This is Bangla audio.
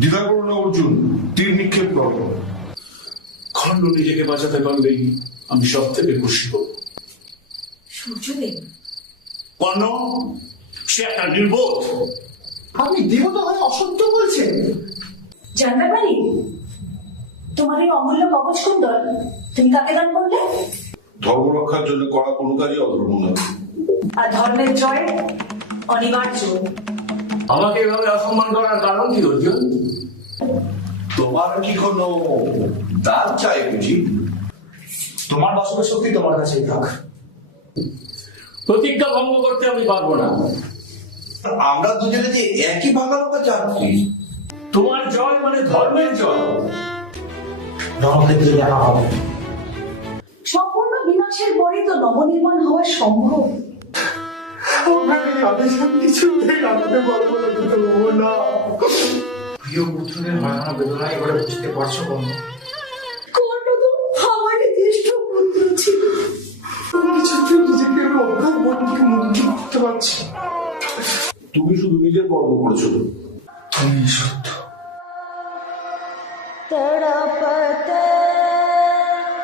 দ্বিধা করো না অর্জুন, তীর নিক্ষেপ করো। খণ্ড নিজেকে বাঁচাতে পারলেই আমি সব থেকে খুশি হব। সূর্যদেব কর্ণ, সে একটা নির্বোধ। আপনি দেবতা হয়ে অসত্য বলছেন? জানতে পারি তোমার এই অমূল্য কবচ কুণ্ডল তুমি কাকে দান করলে? ধর্ম রক্ষার জন্য করা কোনো কাজই অধর্ম না। আর ধর্মের জয় অনিবার্য। আমাকে এভাবে অসম্মান করার কারণ কি অর্জুন? তোমার কি কোনো দান চাই বুঝি? তোমার বাসবের শক্তি তোমার কাছেই থাক। প্রতিজ্ঞা ভঙ্গ করতে আমি পারবো না। আমরা দুজনে যে একই ভাঙালোকা যাত্রী। তোমার জয় মানে ধর্মের জয়। রণক্ষেত্রে দেখা হবে। সম্পূর্ণ বিনাশের পরে তো নবনির্মাণ হওয়া সম্ভব। প্রিয় পুত্রদের হয়রানো বেদনা এবারে বুঝতে পারছো কর্ণ? কর্ণ তো আমার জ্যেষ্ঠ পুত্র ছিল। নিজেকে অজ্ঞান বন্ধুকে মুক্তি করতে পারছি। তুমি শুধু নিজের কর্ম করেছো। তুমি সত্য। তড়পত